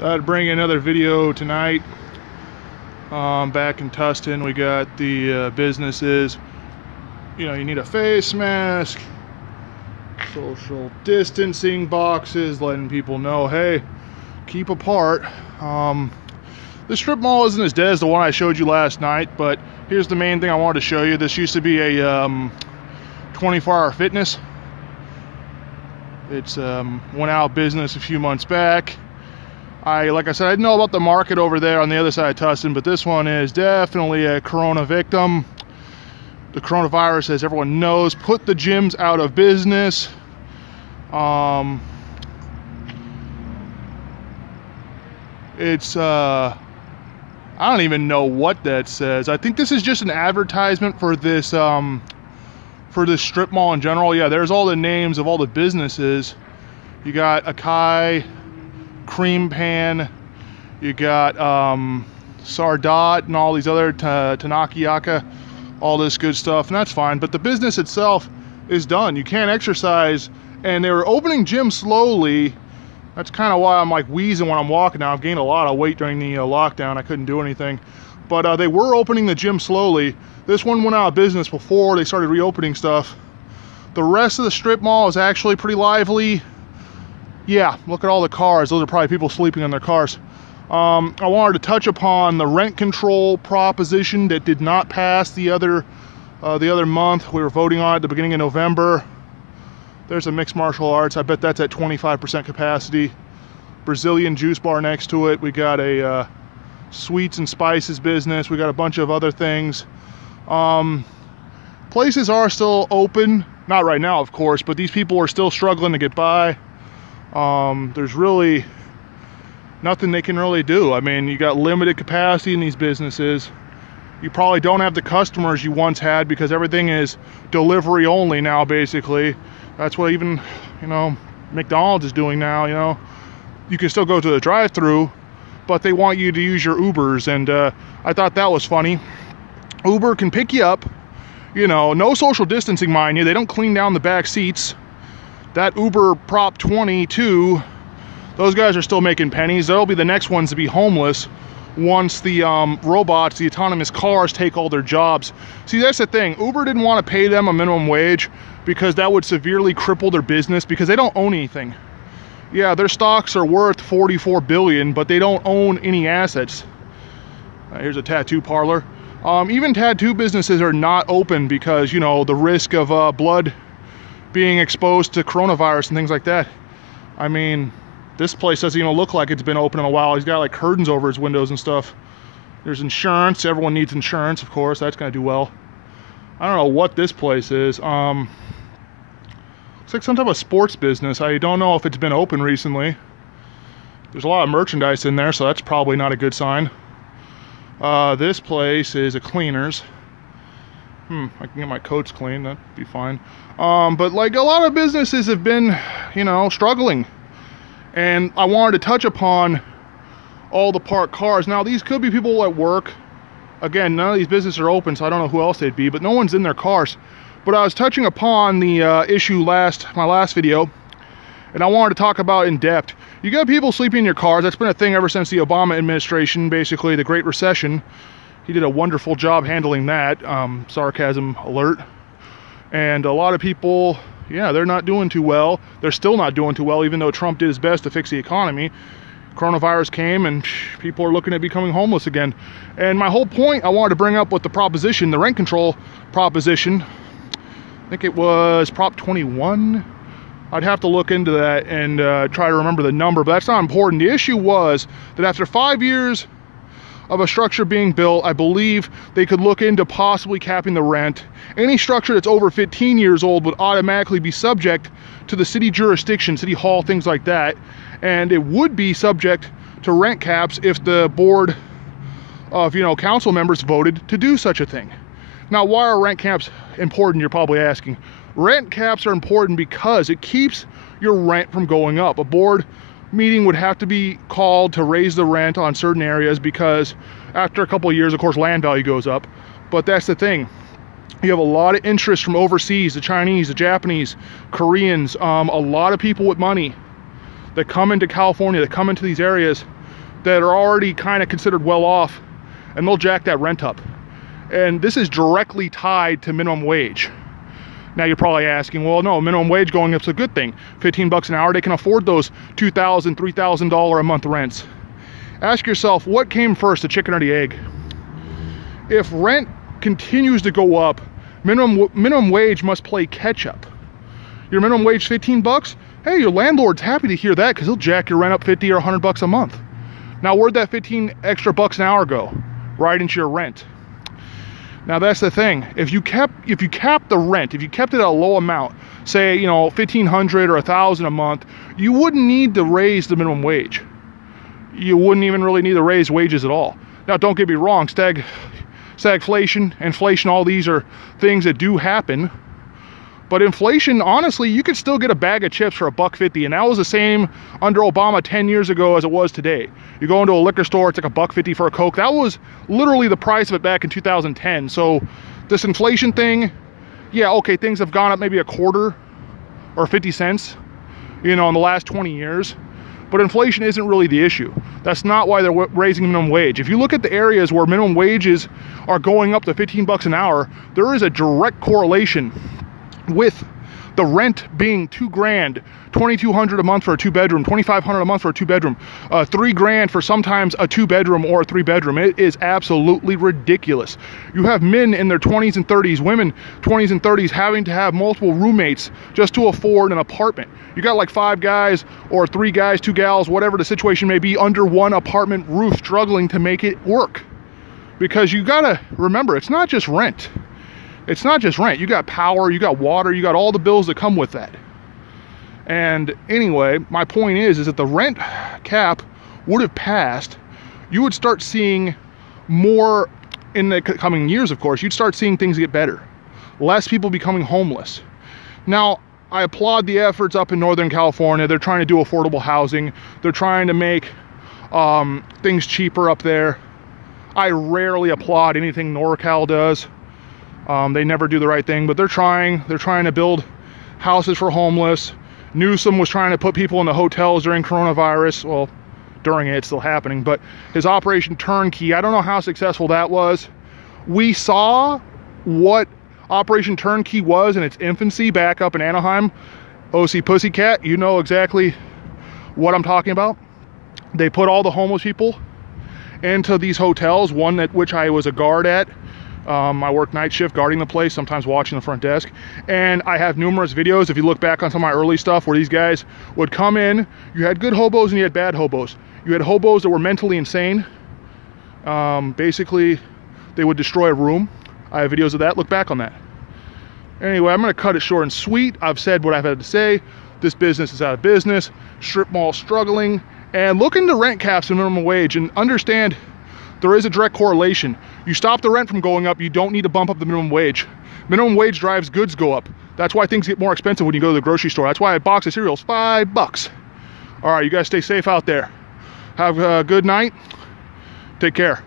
I'd bring another video tonight. Back in Tustin, we got the businesses. You know, you need a face mask, social distancing boxes, letting people know, hey, keep apart. The strip mall isn't as dead as the one I showed you last night, but here's the main thing I wanted to show you. This used to be a 24-hour fitness. It's went out of business a few months back. Like I said, I didn't know about the market over there on the other side of Tustin, but this one is definitely a corona victim. The coronavirus, as everyone knows, put the gyms out of business. I don't even know what that says. I think this is just an advertisement for this strip mall in general. Yeah, there's all the names of all the businesses. You got Akai, Cream Pan, you got Sardot and all these other Tanakiyaka, all this good stuff, and that's fine, but the business itself is done. You can't exercise, and they were opening gyms slowly. That's kind of why I'm like wheezing when I'm walking now. I've gained a lot of weight during the lockdown. I couldn't do anything, but they were opening the gym slowly. This one went out of business before they started reopening stuff. The rest of the strip mall is actually pretty lively. Yeah, look at all the cars. Those are probably people sleeping in their cars. I wanted to touch upon the rent control proposition that did not pass the other month. We were voting on it at the beginning of November. There's a mixed martial arts. I bet that's at 25% capacity. Brazilian juice bar next to it. We got a sweets and spices business. We got a bunch of other things. Places are still open. Not right now, of course, but these people are still struggling to get by. There's really nothing they can really do. I mean, you got limited capacity in these businesses. You probably don't have the customers you once had because everything is delivery only now, basically. That's what even, you know, McDonald's is doing now, you know. You can still go to the drive-thru, but they want you to use your Ubers, and I thought that was funny. Uber can pick you up, you know, no social distancing, mind you. They don't clean down the back seats. That Uber Prop 22, those guys are still making pennies. They'll be the next ones to be homeless once the robots, the autonomous cars, take all their jobs. See, that's the thing. Uber didn't want to pay them a minimum wage because that would severely cripple their business because they don't own anything. Yeah, their stocks are worth $44 billion, but they don't own any assets. Here's a tattoo parlor. Even tattoo businesses are not open because, you know, the risk of blood being exposed to coronavirus and things like that. I mean, this place doesn't even look like it's been open in a while. He's got like curtains over his windows and stuff. There's insurance. Everyone needs insurance, of course. That's gonna do well. I don't know what this place is. It's like some type of sports business. I don't know if it's been open recently. There's a lot of merchandise in there, so that's probably not a good sign. This place is a cleaner's. I can get my coats clean, that'd be fine. But like a lot of businesses have been, you know, struggling. And I wanted to touch upon all the parked cars. Now, these could be people at work. Again, none of these businesses are open, so I don't know who else they'd be, but no one's in their cars. But I was touching upon the issue my last video, and I wanted to talk about in depth. You got people sleeping in your cars. That's been a thing ever since the Obama administration, basically the Great Recession. He did a wonderful job handling that, sarcasm alert. And a lot of people, yeah, they're not doing too well. They're still not doing too well, even though Trump did his best to fix the economy. Coronavirus came and people are looking at becoming homeless again. And my whole point I wanted to bring up with the proposition, the rent control proposition, I think it was Prop 21. I'd have to look into that and try to remember the number, but that's not important. The issue was that after 5 years of a structure being built, I believe they could look into possibly capping the rent. Any structure that's over 15 years old would automatically be subject to the city jurisdiction, city hall, things like that, and it would be subject to rent caps if the board of, you know, council members voted to do such a thing. Now, why are rent caps important, you're probably asking? Rent caps are important because it keeps your rent from going up. A board meeting would have to be called to raise the rent on certain areas because after a couple of years, of course, land value goes up. But that's the thing. You have a lot of interest from overseas, the Chinese, the Japanese, Koreans, a lot of people with money that come into California, that come into these areas that are already kind of considered well off, and they'll jack that rent up. And this is directly tied to minimum wage. Now you're probably asking, well, no, minimum wage going up's a good thing. 15 bucks an hour, they can afford those $2,000, $3,000 a month rents. Ask yourself, what came first, the chicken or the egg? If rent continues to go up, minimum wage must play catch up. Your minimum wage 15 bucks? Hey, your landlord's happy to hear that because he'll jack your rent up 50 or 100 bucks a month. Now, where'd that 15 extra bucks an hour go? Right into your rent. Now that's the thing. If you kept the rent, if you kept it at a low amount, say, you know, $1,500 or $1,000 a month, you wouldn't need to raise the minimum wage. You wouldn't even really need to raise wages at all. Now, don't get me wrong, stagflation, inflation, all these are things that do happen. But inflation, honestly, you could still get a bag of chips for $1.50, and that was the same under Obama 10 years ago as it was today. You go into a liquor store, it's like $1.50 for a Coke. That was literally the price of it back in 2010. So this inflation thing, yeah, okay, things have gone up maybe a quarter or 50 cents, you know, in the last 20 years. But inflation isn't really the issue. That's not why they're raising minimum wage. If you look at the areas where minimum wages are going up to 15 bucks an hour, there is a direct correlation with the rent being $2,000, $2,200 a month for a 2-bedroom, $2,500 a month for a 2-bedroom, $3,000 for sometimes a 2-bedroom or a 3-bedroom. It is absolutely ridiculous. You have men in their 20s and 30s, women 20s and 30s having to have multiple roommates just to afford an apartment. You got like 5 guys or 3 guys, 2 gals, whatever the situation may be, under one apartment roof struggling to make it work. Because you gotta remember, it's not just rent. It's not just rent. You got power, you got water, you got all the bills that come with that. And anyway, my point is that the rent cap would have passed. You would start seeing more in the coming years, of course. You'd start seeing things get better. Less people becoming homeless. Now, I applaud the efforts up in Northern California. They're trying to do affordable housing. They're trying to make things cheaper up there. I rarely applaud anything NorCal does. They never do the right thing, but they're trying. They're trying to build houses for homeless. Newsom was trying to put people in the hotels during coronavirus. Well, during it, it's still happening, but his Operation Turnkey, I don't know how successful that was. We saw what Operation Turnkey was in its infancy back up in Anaheim. OC Pussycat, you know exactly what I'm talking about. They put all the homeless people into these hotels, one at which I was a guard at. I worked night shift guarding the place, sometimes watching the front desk, and I have numerous videos, if you look back on some of my early stuff, where these guys would come in. You had good hobos and you had bad hobos. You had hobos that were mentally insane. Basically, they would destroy a room. I have videos of that. Look back on that. Anyway, I'm going to cut it short and sweet. I've said what I've had to say. This business is out of business. Strip mall struggling. And look into rent caps and minimum wage and understand there is a direct correlation. You stop the rent from going up, you don't need to bump up the minimum wage. Minimum wage drives goods go up. That's why things get more expensive when you go to the grocery store. That's why a box of cereal is $5. All right, you guys stay safe out there. Have a good night. Take care.